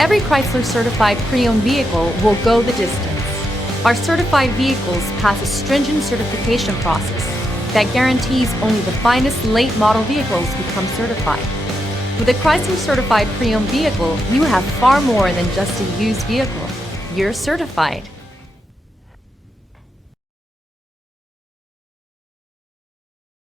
Every Chrysler certified pre-owned vehicle will go the distance. Our certified vehicles pass a stringent certification process that guarantees only the finest late model vehicles become certified. With a Chrysler certified pre-owned vehicle, you have far more than just a used vehicle. You're certified.